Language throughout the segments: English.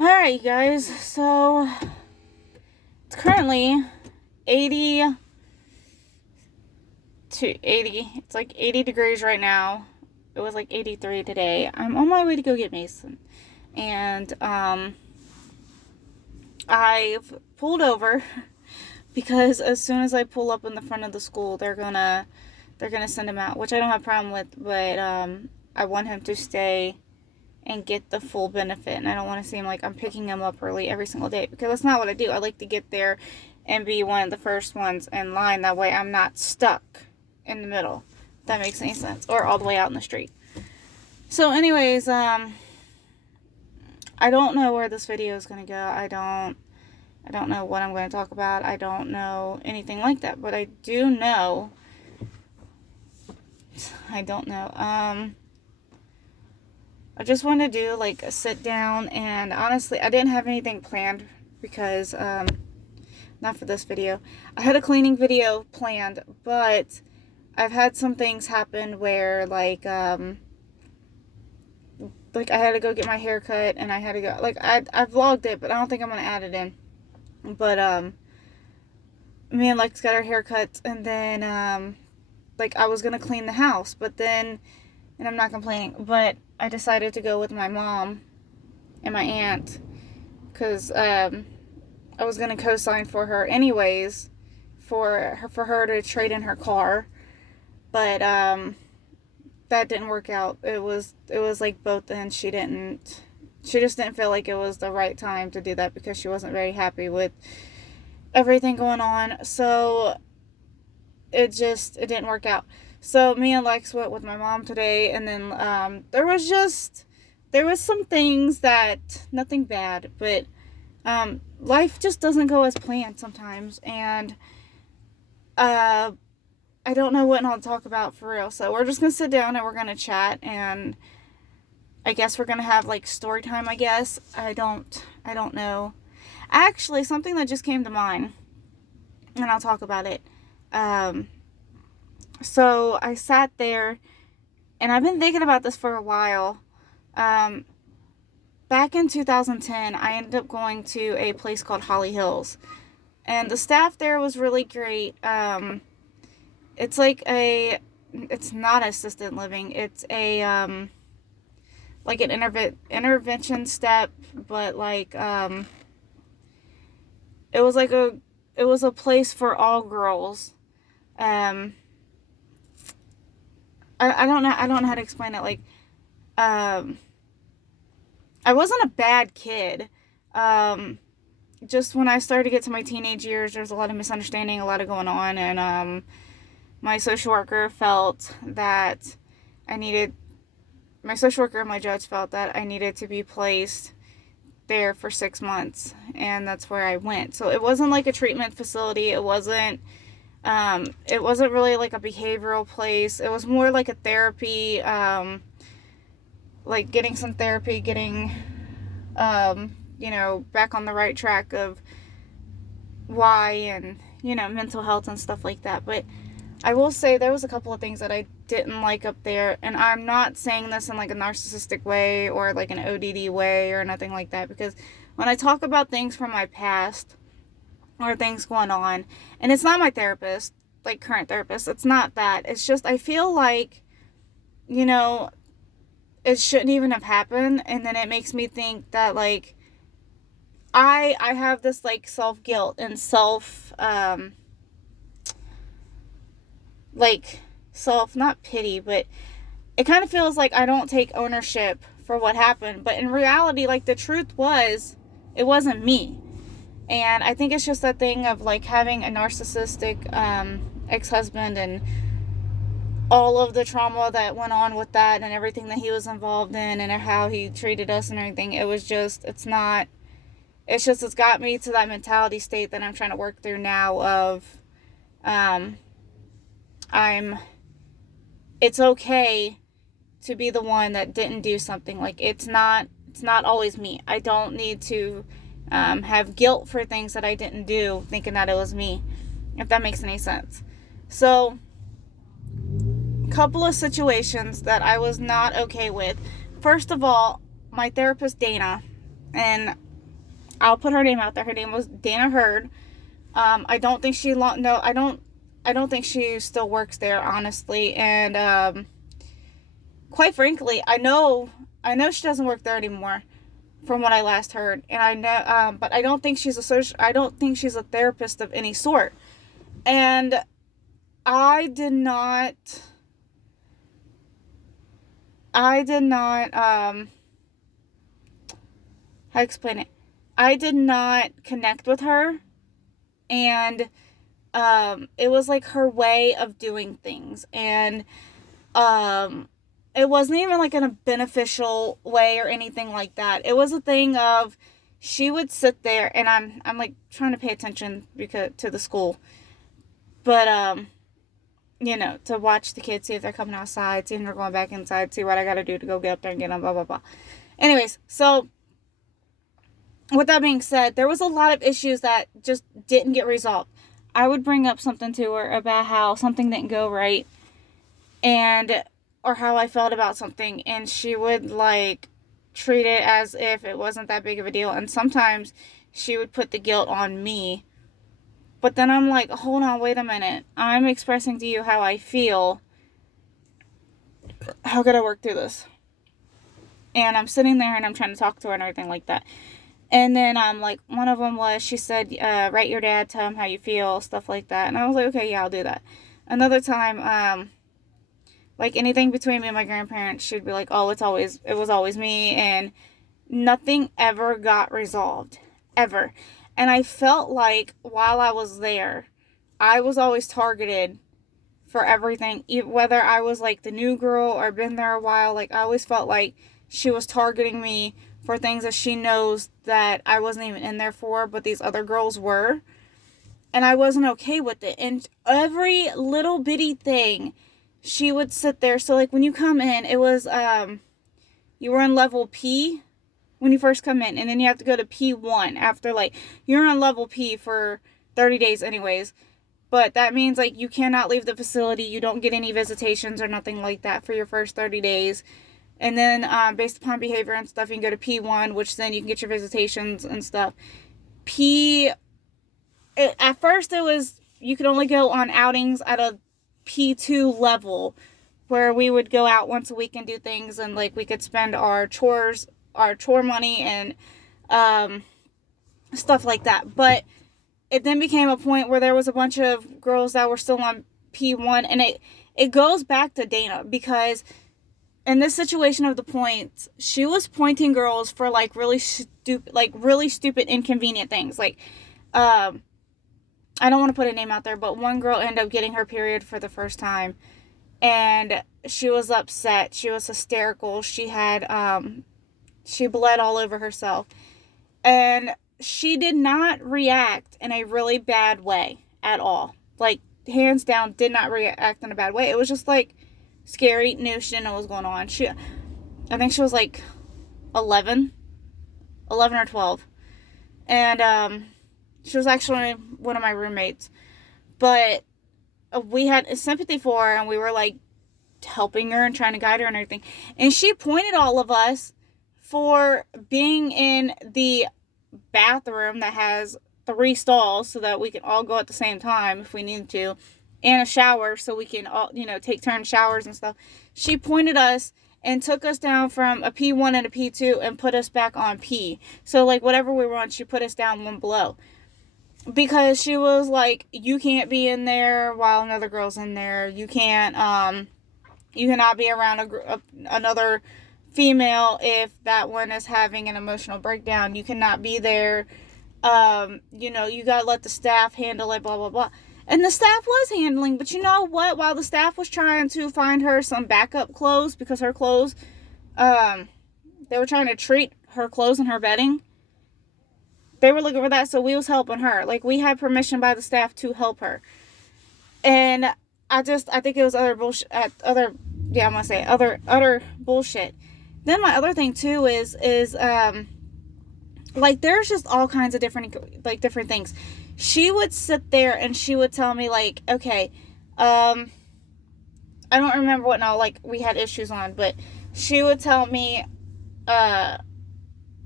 Alright, you guys, so it's currently 80 to 80. It's like 80 degrees right now. It was like 83 today. I'm on my way to go get Mason. And I've pulled over because as soon as I pull up in the front of the school, they're gonna send him out, which I don't have a problem with, but I want him to stay and get the full benefit, and I don't want to seem like I'm picking him up early every single day, because that's not what I do. I like to get there and be one of the first ones in line. That way I'm not stuck in the middle, if that makes any sense, or all the way out in the street. So anyways, I don't know where this video is going to go. I don't know what I'm going to talk about. I don't know anything like that, but I do know, I just wanted to do like a sit down, and honestly, I didn't have anything planned because, not for this video. I had a cleaning video planned, but I've had some things happen where like I had to go get my hair cut, and I had to go, I vlogged it, but I don't think I'm going to add it in. But, me and Lex got our haircuts, and then, I was going to clean the house, but then, and I'm not complaining, but I decided to go with my mom and my aunt, because I was going to co-sign for her anyways, for her to trade in her car, but that didn't work out. It was like both ends. She just didn't feel like it was the right time to do that, because she wasn't very happy with everything going on, so it didn't work out. So me and Lex went with my mom today, and then there was some things that, nothing bad, but life just doesn't go as planned sometimes, and I don't know what I'll talk about for real. So we're just gonna sit down and we're gonna chat, and I guess we're gonna have like story time, I guess. I don't know. Actually, something that just came to mind, and I'll talk about it. So I sat there, and I've been thinking about this for a while. Back in 2010, I ended up going to a place called Holly Hills, and the staff there was really great. It's not assisted living. It's a, like an intervention step, but it was a place for all girls. I don't know how to explain it. I wasn't a bad kid. Just when I started to get to my teenage years, there was a lot of misunderstanding, a lot of going on, and my social worker and my judge felt that I needed to be placed there for 6 months, and that's where I went. So it wasn't like a treatment facility. It wasn't really like a behavioral place. It was more like a therapy, like getting some therapy, getting, back on the right track of why, and, mental health and stuff like that. But I will say there was a couple of things that I didn't like up there, and I'm not saying this in like a narcissistic way or like an ODD way or nothing like that, because when I talk about things from my past or things going on, and it's not my therapist, like current therapist, it's not that, it's just I feel like, it shouldn't even have happened, and then it makes me think that like I have this like self-guilt and not pity, but it kind of feels like I don't take ownership for what happened. But in reality, like, the truth was, it wasn't me. And I think it's just that thing of like having a narcissistic ex-husband, and all of the trauma that went on with that, and everything that he was involved in, and how he treated us and everything. It's got me to that mentality state that I'm trying to work through now of, it's okay to be the one that didn't do something. Like, it's not always me. I don't need to have guilt for things that I didn't do, thinking that it was me, if that makes any sense. So, couple of situations that I was not okay with. First of all, my therapist Dana, and I'll put her name out there. Her name was Dana Hurd. I don't think she no, I don't think she still works there, honestly. And quite frankly, I know she doesn't work there anymore, from what I last heard. And I know, but I don't think I don't think she's a therapist of any sort. And I did not, I did not, how to explain it? I did not connect with her, and it was like her way of doing things, and um, it wasn't even like in a beneficial way or anything like that. It was a thing of she would sit there, and I'm like trying to pay attention because to the school, but you know, to watch the kids, see if they're coming outside, see if they're going back inside, see what I gotta do to go get up there and get them, blah blah blah. Anyways, so with that being said, there was a lot of issues that just didn't get resolved. I would bring up something to her about how something didn't go right, and or how I felt about something, and she would like treat it as if it wasn't that big of a deal. And sometimes she would put the guilt on me. But then I'm like, hold on, wait a minute. I'm expressing to you how I feel. How could I work through this? And I'm sitting there and I'm trying to talk to her and everything like that. And then like one of them was, she said, write your dad, tell him how you feel, stuff like that. And I was like, okay, yeah, I'll do that. Another time, like anything between me and my grandparents, she'd be like, oh, it was always me. And nothing ever got resolved. Ever. And I felt like while I was there, I was always targeted for everything. Whether I was like the new girl or been there a while, like I always felt like she was targeting me for things that she knows that I wasn't even in there for, but these other girls were. And I wasn't okay with it. And every little bitty thing, she would sit there. So like when you come in, it was, you were in level P when you first come in. And then you have to go to P1 after like, you're on level P for 30 days anyways. But that means like you cannot leave the facility. You don't get any visitations or nothing like that for your first 30 days. And then based upon behavior and stuff, you can go to P1, which then you can get your visitations and stuff. At first it was, you could only go on outings at a P2 level, where we would go out once a week and do things, and like we could spend our chore money and stuff like that. But it then became a point where there was a bunch of girls that were still on P1, and it goes back to Dana, because in this situation of the points, she was pointing girls for like really stupid, inconvenient things. Like, I don't want to put a name out there, but one girl ended up getting her period for the first time, and she was upset. She was hysterical. She had, she bled all over herself, and she did not react in a really bad way at all. Like, hands down, did not react in a bad way. It was just like scary, knew she didn't know what was going on. I think she was like 11 or 12. And, she was actually one of my roommates. But we had sympathy for her, and we were like helping her and trying to guide her and everything. And she pointed all of us for being in the bathroom that has 3 stalls so that we can all go at the same time if we need to, and a shower so we can all, take turn showers and stuff. She pointed us and took us down from a P1 and a P2 and put us back on P. So like whatever we were on, she put us down one below. Because she was like, you can't be in there while another girl's in there. You can't, you cannot be around another female if that one is having an emotional breakdown. You cannot be there. You gotta let the staff handle it, blah, blah, blah. And the staff was handling, but you know what? While the staff was trying to find her some backup clothes, because her clothes, they were trying to treat her clothes and her bedding. They were looking for that, so we was helping her. Like, we had permission by the staff to help her. And I think it was other bullshit, utter bullshit. Then my other thing, too, is like, there's just all kinds of different things. She would sit there and she would tell me, like, okay, I don't remember what now, like, we had issues on, but she would tell me,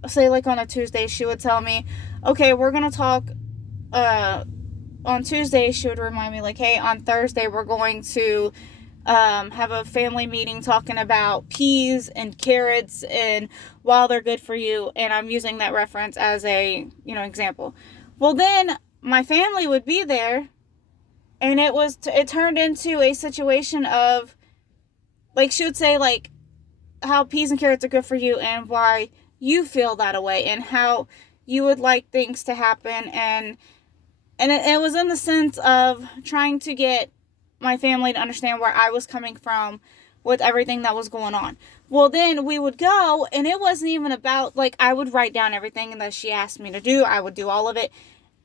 say like on a Tuesday, she would tell me, okay, we're going to talk, on Tuesday, she would remind me, like, hey, on Thursday, we're going to have a family meeting talking about peas and carrots and why they're good for you. And I'm using that reference as a, example. Well, then my family would be there, and it turned into a situation of, like, she would say, like, how peas and carrots are good for you and why you feel that way and how you would like things to happen. And it was in the sense of trying to get my family to understand where I was coming from with everything that was going on. Well, then we would go, and it wasn't even about, like, I would write down everything that she asked me to do. I would do all of it.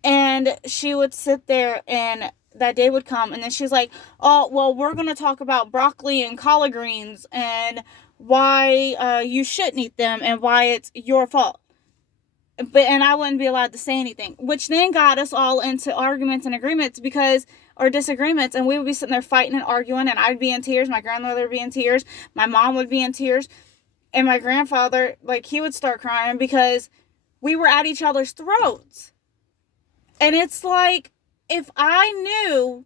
And she would sit there, and that day would come, and then she's like, oh, well, we're going to talk about broccoli and collard greens and why you shouldn't eat them and why it's your fault. And I wouldn't be allowed to say anything, which then got us all into arguments and agreements or disagreements, and we would be sitting there fighting and arguing, and I'd be in tears, my grandmother would be in tears, my mom would be in tears, and my grandfather, like, he would start crying because we were at each other's throats. And it's like, if I knew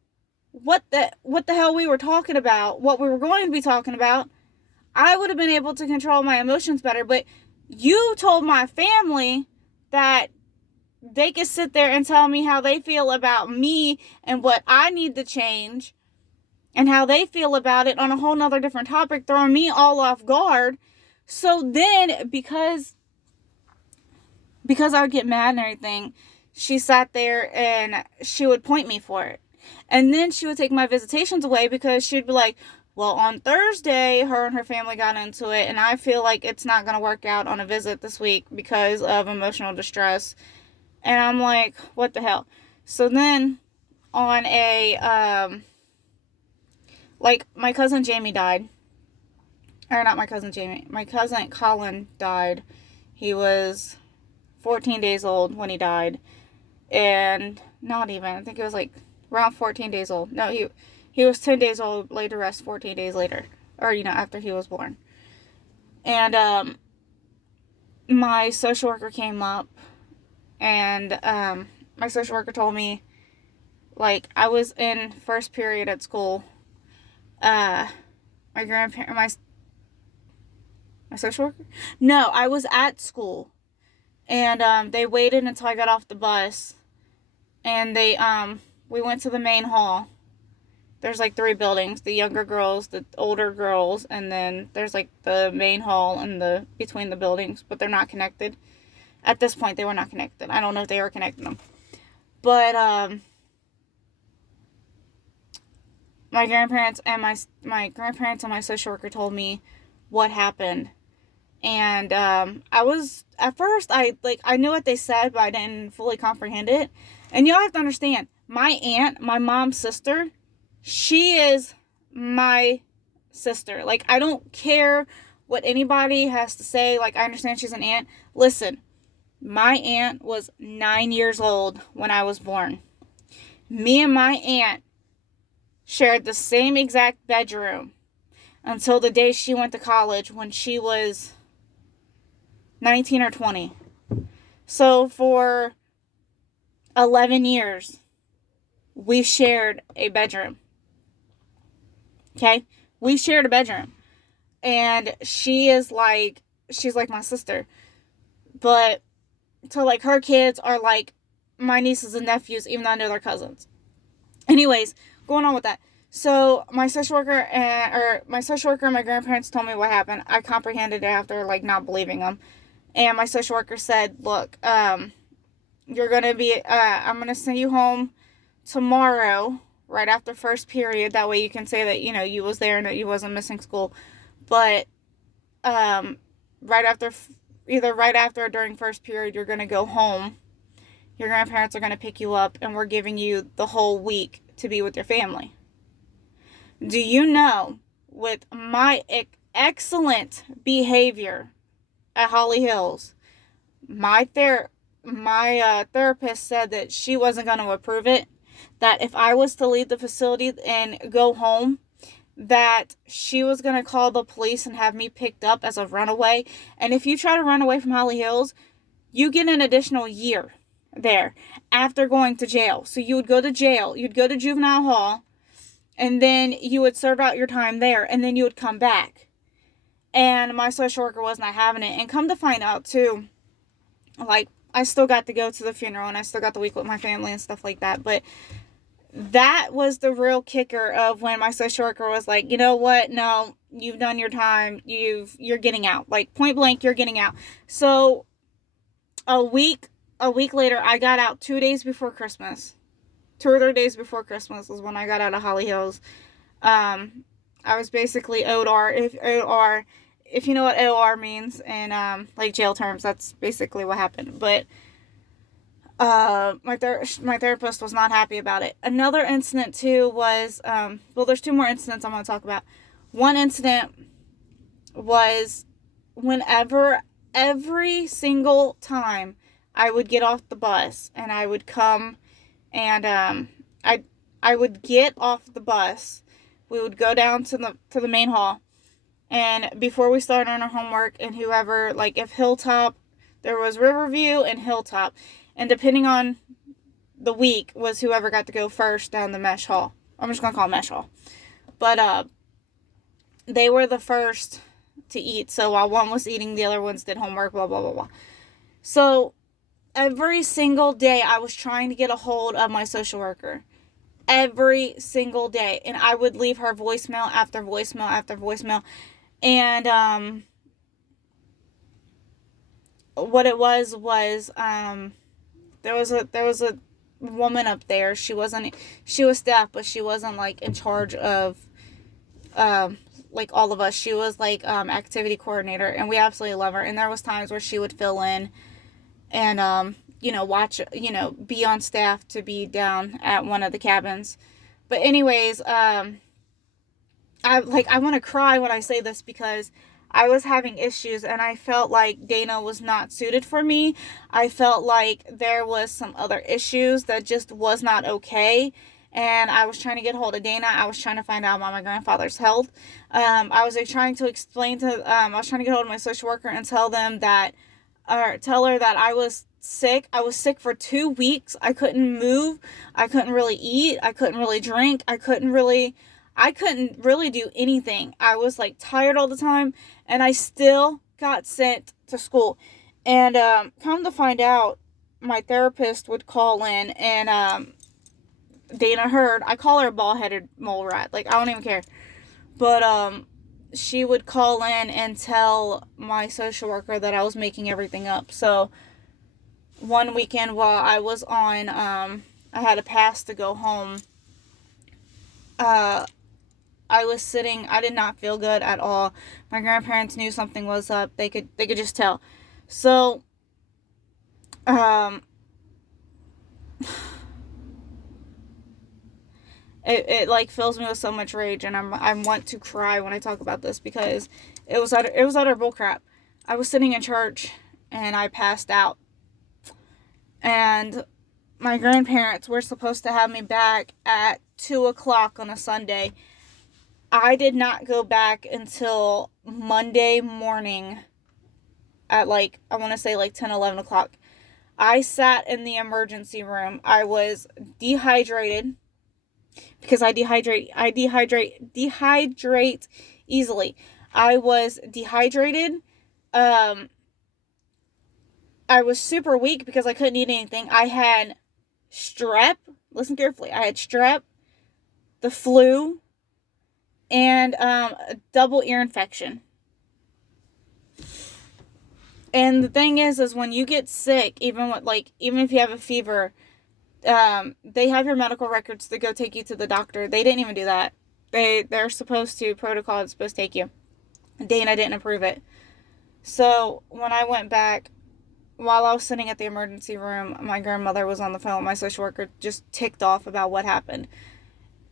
what the hell we were talking about, what we were going to be talking about, I would have been able to control my emotions better. But you told my family that they could sit there and tell me how they feel about me and what I need to change and how they feel about it on a whole nother different topic, throwing me all off guard. So then, because I would get mad and everything, she sat there and she would point me for it. And then she would take my visitations away because she'd be like, well, on Thursday, her and her family got into it, and I feel like it's not going to work out on a visit this week because of emotional distress. And I'm like, what the hell? So then, on like, my cousin Jamie died. Or not my cousin Jamie. My cousin Colin died. He was 14 days old when he died. And not even, I think it was like around 14 days old. No, he was 10 days old, laid to rest 14 days later. Or, after he was born. And, my social worker came up, and, my social worker told me, like, I was in first period at school. My social worker? No, I was at school. And, they waited until I got off the bus. And we went to the main hall. There's like 3 buildings, the younger girls, the older girls, and then there's like the main hall and between the buildings, but they're not connected. At this point, they were not connected. I don't know if they were connecting them. But, my grandparents and my social worker told me what happened. And, at first, I knew what they said, but I didn't fully comprehend it. And y'all have to understand, my aunt, my mom's sister, she is my sister. Like, I don't care what anybody has to say. Like, I understand she's an aunt. Listen, my aunt was 9 years old when I was born. Me and my aunt shared the same exact bedroom until the day she went to college when she was 19 or 20. So for 11 years, we shared a bedroom. Okay? We shared a bedroom. And she's like my sister. But, so, like, her kids are like my nieces and nephews, even though I know they're cousins. Anyways, going on with that. So, my social worker and my grandparents told me what happened. I comprehended it after, like, not believing them. And my social worker said, look, you're going to be, I'm going to send you home tomorrow, right after first period. That way you can say that, you was there and that you wasn't missing school. But, either right after or during first period, you're going to go home. Your grandparents are going to pick you up, and we're giving you the whole week to be with your family. Do you know, with my excellent behavior at Holly Hills, my therapist said that she wasn't going to approve it, that if I was to leave the facility and go home, that she was going to call the police and have me picked up as a runaway. And if you try to run away from Holly Hills, you get an additional year there after going to jail. So you would go to jail, you'd go to juvenile hall, and then you would serve out your time there, and then you would come back. And my social worker was not having it. And come to find out, too, like, I still got to go to the funeral, and I still got the week with my family and stuff like that. But that was the real kicker of when my social worker was like, you know what? No, you've done your time. You're getting out. Like, point blank, you're getting out. So a week later, I got out 2 days before Christmas. 2 or 3 days before Christmas was when I got out of Holly Hills. I was basically OR. If you know what OR means in like jail terms, that's basically what happened. But my therapist was not happy about it. Another incident too was well, there's 2 more incidents I'm going to talk about. One incident was whenever every single time I would get off the bus and I would come and I would get off the bus. We would go down to the main hall, and before we started on our homework, and whoever, like, if Hilltop, there was Riverview and Hilltop, and depending on the week was whoever got to go first down the mesh hall. I'm just gonna call it mesh hall, but they were the first to eat. So while one was eating, the other ones did homework. Blah blah blah blah. So every single day I was trying to get a hold of my social worker. Every single day. And I would leave her voicemail after voicemail after voicemail. And what it was there was a woman up there. She was staff, but she wasn't like in charge of like all of us. She was like activity coordinator, and we absolutely love her. And there was times where she would fill in and watch, be on staff to be down at one of the cabins. But anyways, I want to cry when I say this, because I was having issues and I felt like Dana was not suited for me. I felt like there was some other issues that just was not okay. And I was trying to get hold of Dana. I was trying to find out about my grandfather's health. I was trying to get hold of my social worker and tell her that I was sick. I was sick for 2 weeks. I couldn't move. I couldn't really eat. I couldn't really drink. I couldn't really do anything. I was like tired all the time, and I still got sent to school. And come to find out, my therapist would call in, and Dana heard. I call her a bald-headed mole rat. Like, I don't even care. But she would call in and tell my social worker that I was making everything up. So one weekend while I was on, I had a pass to go home. I was sitting. I did not feel good at all. My grandparents knew something was up. They could just tell. So, it like fills me with so much rage, and I want to cry when I talk about this, because it was utter bullcrap. I was sitting in church and I passed out, and my grandparents were supposed to have me back at 2:00 on a Sunday. I did not go back until Monday morning at I want to say 10, 11 o'clock. I sat in the emergency room. I was dehydrated, because I dehydrate easily. I was dehydrated. I was super weak because I couldn't eat anything. I had strep. Listen carefully. I had strep, the flu, and a double ear infection. And the thing is when you get sick, even if you have a fever, they have your medical records to go take you to the doctor. They didn't even do that. They're supposed to, protocol is supposed to take you. Dana didn't approve it. So when I went back, while I was sitting at the emergency room, my grandmother was on the phone. My social worker just ticked off about what happened.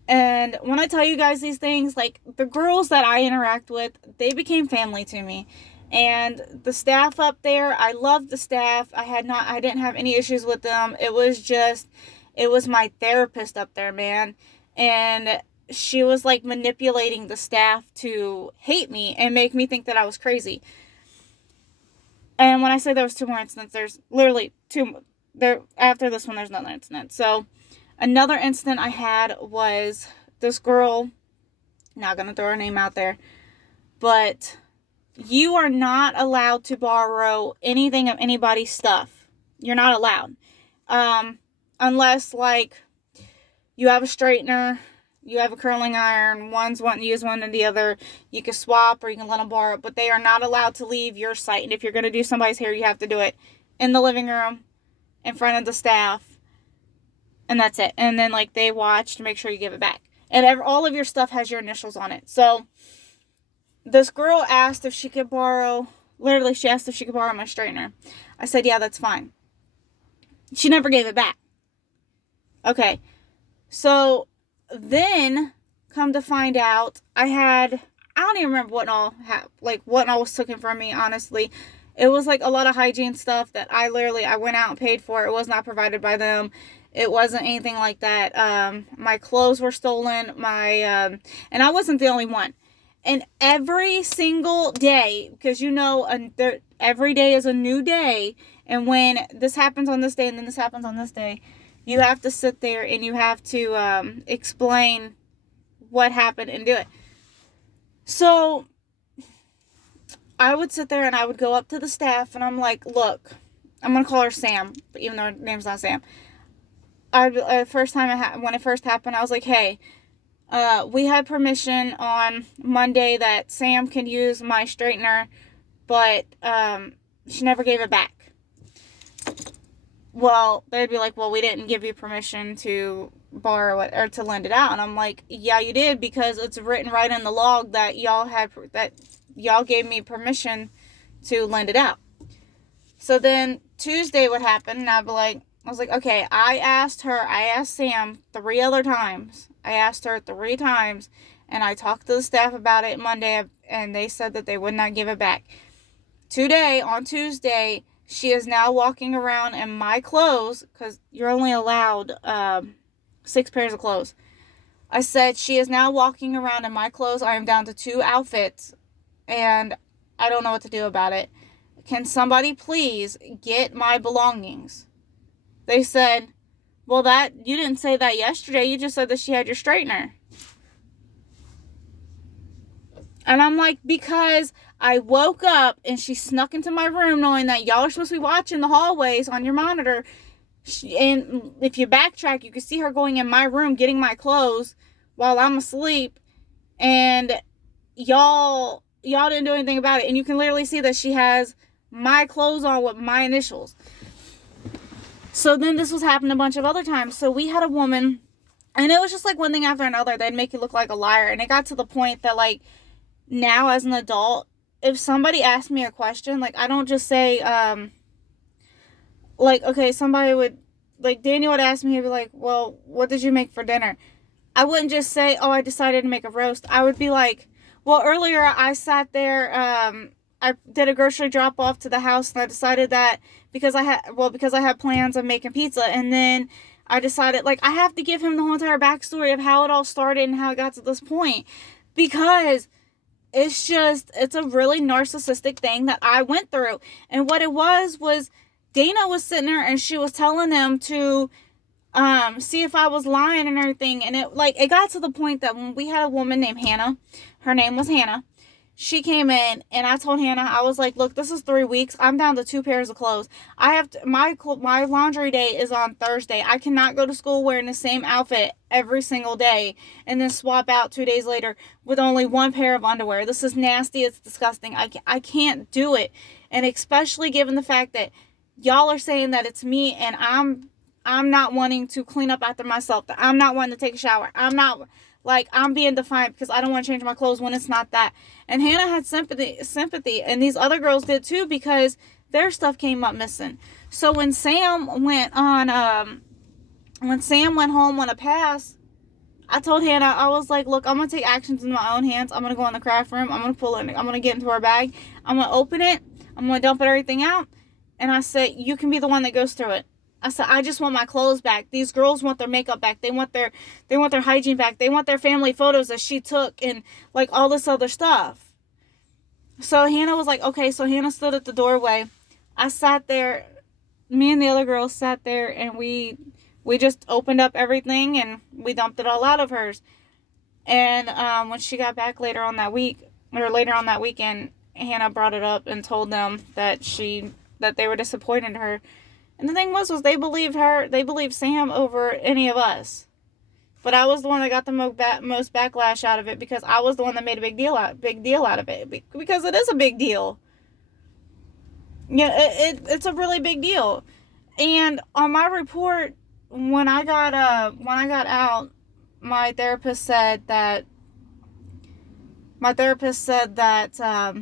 And when I tell you guys these things, the girls that I interact with, they became family to me. And the staff up there, I loved the staff. I didn't have any issues with them. It was my therapist up there, man. And she was like manipulating the staff to hate me and make me think that I was crazy. And when I say there was 2 more incidents, there's literally 2 there. After this one, there's another incident. So another incident I had was this girl, not gonna throw her name out there, but you are not allowed to borrow anything of anybody's stuff. You're not allowed. Unless, like, you have a straightener, you have a curling iron, one's wanting to use one and the other, you can swap or you can let them borrow it, but they are not allowed to leave your site. And if you're going to do somebody's hair, you have to do it in the living room, in front of the staff, and that's it. And then, like, they watch to make sure you give it back. And all of your stuff has your initials on it. So this girl asked if she could borrow, literally she asked if she could borrow my straightener. I said, yeah, that's fine. She never gave it back. Okay. So then, come to find out, I don't even remember what all was taken from me, honestly. It was like a lot of hygiene stuff that I went out and paid for. It was not provided by them. It wasn't anything like that. My clothes were stolen. And I wasn't the only one. And every single day, because every day is a new day, and when this happens on this day and then this happens on this day, you have to sit there and you have to explain what happened and do it. So I would sit there and I would go up to the staff and I'm like, look, I'm going to call her Sam, even though her name's not Sam. When it first happened, I was like, hey, we had permission on Monday that Sam can use my straightener, but she never gave it back. Well, they'd be like, well, we didn't give you permission to borrow it or to lend it out. And I'm like, yeah, you did, because it's written right in the log that y'all gave me permission to lend it out. So then Tuesday would happen, and I was like, okay, I asked Sam 3 other times. I asked her 3 times, and I talked to the staff about it Monday, and they said that they would not give it back. Today, on Tuesday, she is now walking around in my clothes, because you're only allowed 6 pairs of clothes. I said she is now walking around in my clothes. I am down to 2 outfits, and I don't know what to do about it. Can somebody please get my belongings? They said, well, you didn't say that yesterday. You just said that she had your straightener. And I'm like, because I woke up and she snuck into my room knowing that y'all are supposed to be watching the hallways on your monitor. And if you backtrack, you can see her going in my room getting my clothes while I'm asleep. And y'all didn't do anything about it. And you can literally see that she has my clothes on with my initials. So then this was happening a bunch of other times. So we had a woman, and it was just like one thing after another. They'd make you look like a liar. And it got to the point that, like, now as an adult, if somebody asks me a question, like, I don't just say, like, okay, somebody would, like, Daniel would ask me, he'd be like, well, what did you make for dinner? I wouldn't just say, oh, I decided to make a roast. I would be like, well, earlier I sat there, I did a grocery drop off to the house, and I decided that because I had plans of making pizza, and then I decided, like, I have to give him the whole entire backstory of how it all started and how it got to this point, because it's a really narcissistic thing that I went through. And what it was Dana was sitting there and she was telling him to see if I was lying and everything. And it got to the point that when we had a woman named Hannah, her name was Hannah, she came in, and I told Hannah, I was like, look, this is 3 weeks. I'm down to 2 pairs of clothes. My laundry day is on Thursday. I cannot go to school wearing the same outfit every single day and then swap out 2 days later with only 1 pair of underwear. This is nasty. It's disgusting. I can't do it. And especially given the fact that y'all are saying that it's me, and I'm not wanting to clean up after myself. That I'm not wanting to take a shower. I'm being defiant because I don't want to change my clothes when it's not that. And Hannah had sympathy, and these other girls did too, because their stuff came up missing. So when Sam went home on a pass, I told Hannah, I was like, look, I'm going to take actions in my own hands. I'm going to go in the craft room. I'm going to pull it. I'm going to get into her bag. I'm going to open it. I'm going to dump everything out. And I said, you can be the one that goes through it. I said, I just want my clothes back. These girls want their makeup back. They want their hygiene back. They want their family photos that she took and like all this other stuff. So Hannah was like, okay. So Hannah stood at the doorway. I sat there. Me and the other girls sat there, and we just opened up everything and we dumped it all out of hers. And when she got back later on that weekend, Hannah brought it up and told them that they were disappointed in her. And the thing was they believed her. They believed Sam over any of us. But I was the one that got the most backlash out of it, because I was the one that made a big deal out of it, because it is a big deal. Yeah, it's a really big deal. And on my report, when I got out, my therapist said that I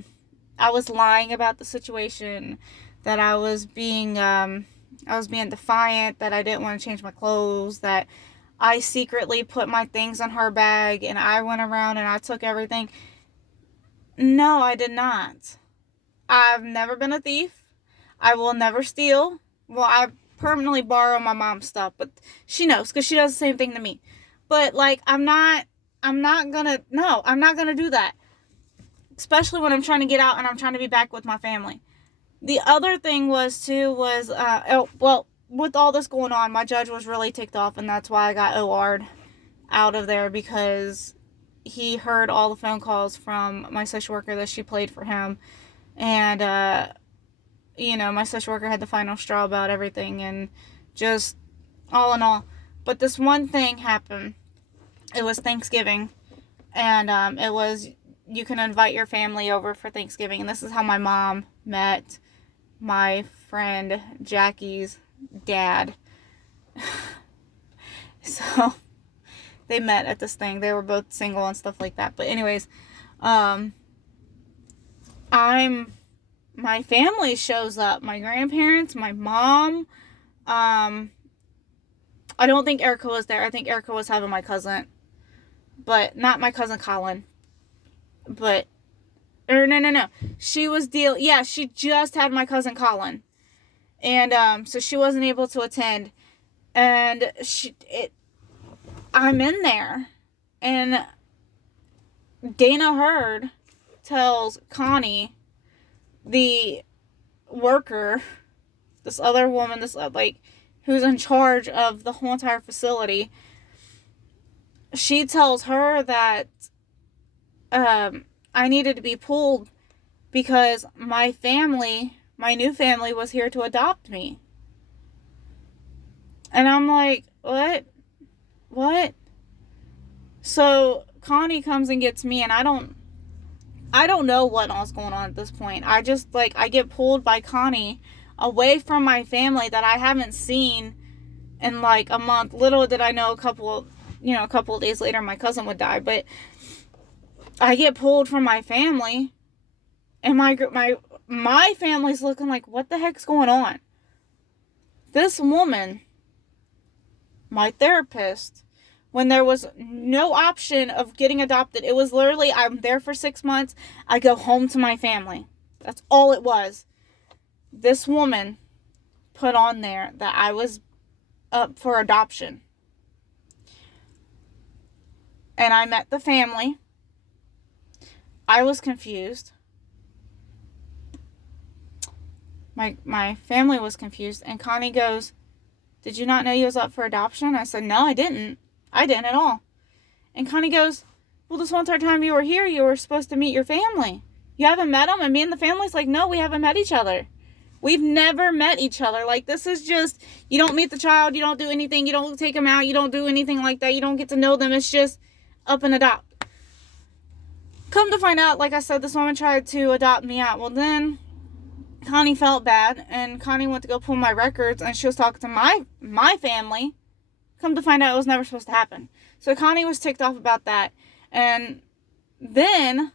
was lying about the situation, that I was being defiant, that I didn't want to change my clothes, that I secretly put my things in her bag and I went around and I took everything. No, I did not. I've never been a thief. I will never steal. Well, I permanently borrow my mom's stuff, but she knows, because she does the same thing to me. But like, I'm not gonna do that. Especially when I'm trying to get out and I'm trying to be back with my family. The other thing was with all this going on, my judge was really ticked off, and that's why I got OR'd out of there, because he heard all the phone calls from my social worker that she played for him. And, my social worker had the final straw about everything, and just all in all. But this one thing happened. It was Thanksgiving, and it was, you can invite your family over for Thanksgiving. And this is how my mom met my friend Jackie's dad. So they met at this thing. They were both single and stuff like that. But anyways, my family shows up. My grandparents, my mom. I don't think Erica was there. I think Erica was having my cousin, but not my cousin Colin. But, or no. She was she just had my cousin Colin. And, so she wasn't able to attend. And I'm in there. And Dana Hurd tells Connie, the worker, this other woman, who's in charge of the whole entire facility, she tells her that I needed to be pulled because my new family was here to adopt me. And I'm like, what? So Connie comes and gets me, and I don't know what all's going on at this point. I just, I get pulled by Connie away from my family that I haven't seen in, a month. Little did I know a couple of days later my cousin would die. But I get pulled from my family, and my family's looking like, what the heck's going on? This woman, my therapist, when there was no option of getting adopted, it was literally, I'm there for 6 months, I go home to my family. That's all it was. This woman put on there that I was up for adoption. And I met the family. I was confused. My family was confused. And Connie goes, "Did you not know you was up for adoption?" I said, "No, I didn't. I didn't at all." And Connie goes, "Well, this whole entire time you were here, you were supposed to meet your family. You haven't met them?" And me and the family's like, "No, we haven't met each other. We've never met each other. This is just, you don't meet the child, you don't do anything, you don't take them out, you don't do anything like that, you don't get to know them. It's just up and adopt." Come to find out, like I said, this woman tried to adopt me out. Well, then Connie felt bad, and Connie went to go pull my records, and she was talking to my family. Come to find out, it was never supposed to happen. So Connie was ticked off about that. And then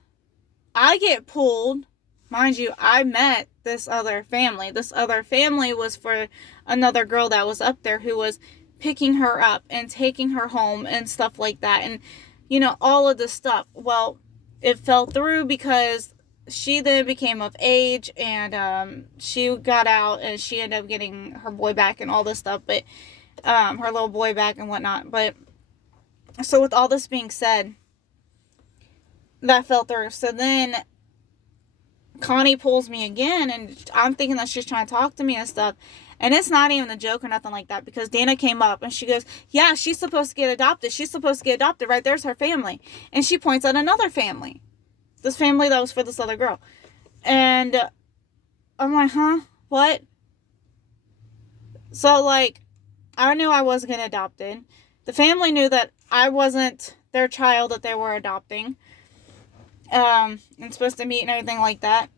I get pulled. Mind you, I met this other family. This other family was for another girl that was up there who was picking her up and taking her home and stuff like that. And, all of this stuff. Well, it fell through because she then became of age, and she got out, and she ended up getting her boy back and all this stuff, but her little boy back and whatnot. But so with all this being said, that fell through. So then Connie pulls me again, and I'm thinking that she's trying to talk to me and stuff. And it's not even a joke or nothing like that, because Dana came up and she goes, yeah, she's supposed to get adopted. She's supposed to get adopted. Right there's her family. And she points out another family. This family that was for this other girl. And I'm like, huh? What? So, like, I knew I wasn't getting adopted. The family knew that I wasn't their child that they were adopting. And supposed to meet and everything like that.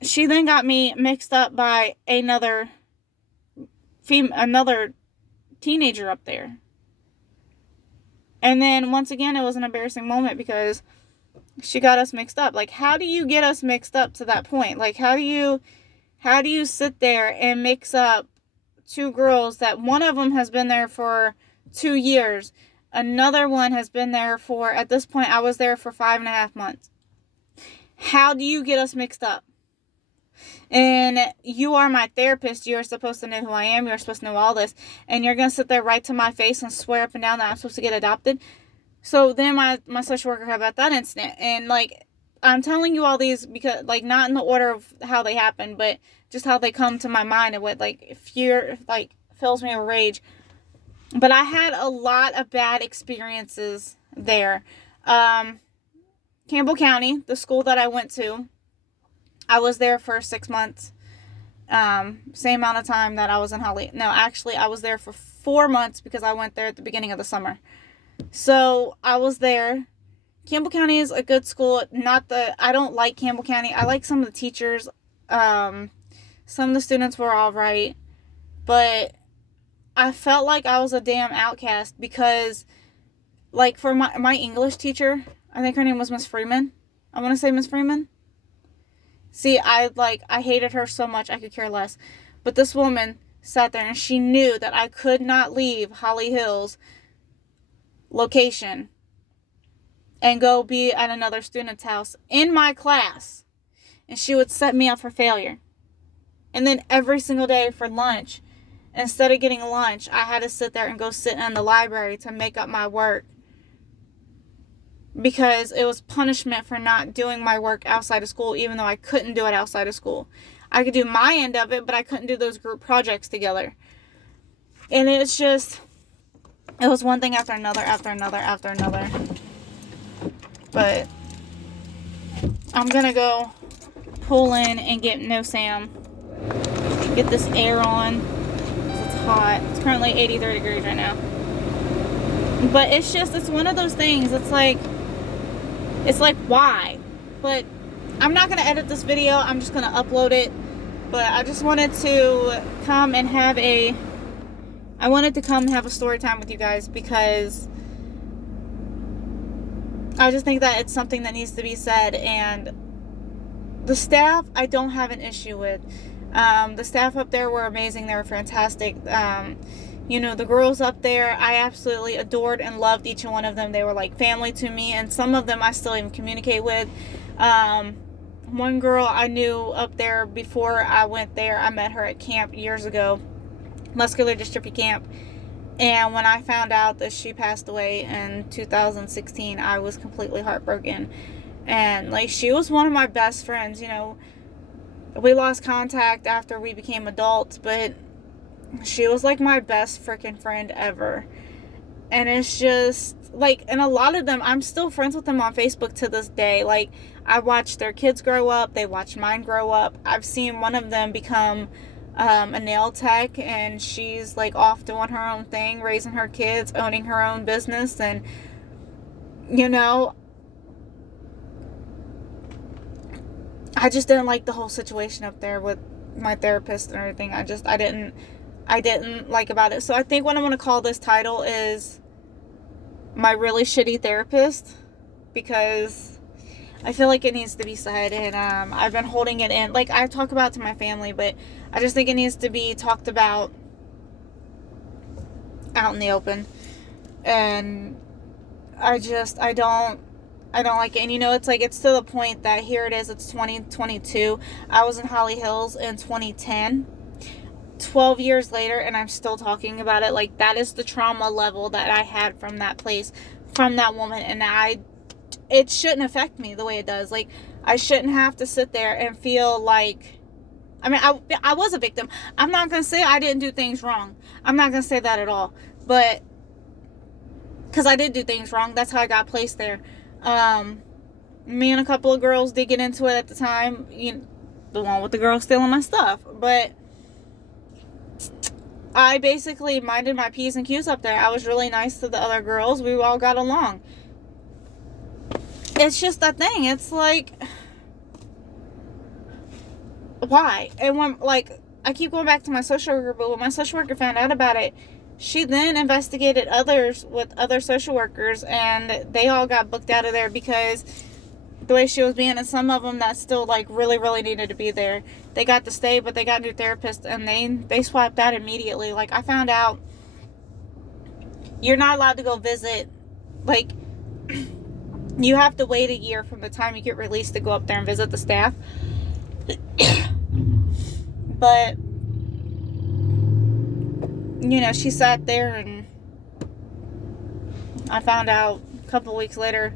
She then got me mixed up by another teenager up there. And then once again, it was an embarrassing moment because she got us mixed up. Like, how do you get us mixed up to that point? Like, how do you sit there and mix up two girls that one of them has been there for 2 years, another one has been there for, at this point, I was there for 5.5 months. How do you get us mixed up? And you are my therapist. You're supposed to know who I am. You're supposed to know all this. And you're going to sit there right to my face and swear up and down that I'm supposed to get adopted. So then my social worker had about that incident. And, like, I'm telling you all these because, like, not in the order of how they happen, but just how they come to my mind and what, like, fear, like, fills me with rage. But I had a lot of bad experiences there. Campbell County, the school that I went to, I was there for 6 months. Same amount of time that I was in Holly. No, actually, I was there for 4 months because I went there at the beginning of the summer. So I was there. Campbell County is a good school. I don't like Campbell County. I like some of the teachers. Some of the students were all right. But I felt like I was a damn outcast because, like, for my English teacher, I think her name was Miss Freeman. I want to say Miss Freeman. See, I hated her so much I could care less. But this woman sat there and she knew that I could not leave Holly Hills location and go be at another student's house in my class. And she would set me up for failure. And then every single day for lunch, instead of getting lunch, I had to sit there and go sit in the library to make up my work. Because it was punishment for not doing my work outside of school, even though I couldn't do it outside of school. I could do my end of it, but I couldn't do those group projects together. And it was one thing after another, after another, after another. But I'm going to go pull in and get No Sam. Get this air on. It's hot. It's currently 83 degrees right now. But it's one of those things. It's like, why? But I'm not going to edit this video. I'm just going to upload it. But I just wanted to come and have a story time with you guys because I just think that it's something that needs to be said. And the staff, I don't have an issue with. The staff up there were amazing. They were fantastic. The girls up there, I absolutely adored and loved each one of them. They were like family to me, and some of them I still even communicate with. One girl I knew up there before I went there. I met her at camp years ago, Muscular Dystrophy Camp. And when I found out that she passed away in 2016, I was completely heartbroken. And, like, she was one of my best friends, We lost contact after we became adults, but she was like my best freaking friend ever. And it's just like, and a lot of them, I'm still friends with them on Facebook to this day. Like, I watched their kids grow up. They watched mine grow up. I've seen one of them become a nail tech, and she's like off doing her own thing, raising her kids, owning her own business. And I just didn't like the whole situation up there with my therapist and everything. I didn't like about it. So I think what I'm going to call this title is My Really Shitty Therapist, because I feel like it needs to be said, and I've been holding it in. Like, I talk about it to my family, but I just think it needs to be talked about out in the open. And I I don't like it. And you know, it's like, it's to the point that here it is, it's 2022. I was in Holly Hills in 2010. 12 years later, and I'm still talking about it. Like, that is the trauma level that I had from that place, from that woman. And it shouldn't affect me the way it does. Like, I shouldn't have to sit there and feel like, I mean, I was a victim. I'm not going to say I didn't do things wrong. I'm not going to say that at all. But, because I did do things wrong. That's how I got placed there. Me and a couple of girls did get into it at the time. The one with the girl stealing my stuff. But I basically minded my P's and Q's up there. I was really nice to the other girls. We all got along. It's just that thing. It's like, why? And when, like, I keep going back to my social worker, but when my social worker found out about it, she then investigated others with other social workers, and they all got booked out of there because the way she was being, and some of them that still, like, really, really needed to be there, they got to stay, but they got new therapists, and they swapped out immediately. Like, I found out you're not allowed to go visit, like, you have to wait a year from the time you get released to go up there and visit the staff. But, you know, she sat there, and I found out a couple weeks later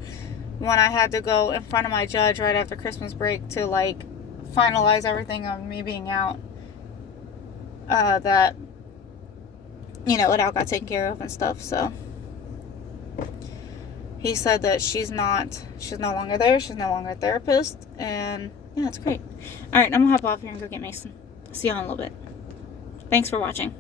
when I had to go in front of my judge right after Christmas break to, like, finalize everything on me being out, that, you know, it all got taken care of and stuff. So he said that she's no longer there. She's no longer a therapist. And yeah, it's great. All right, I'm gonna hop off here and go get Mason. See y'all in a little bit. Thanks for watching.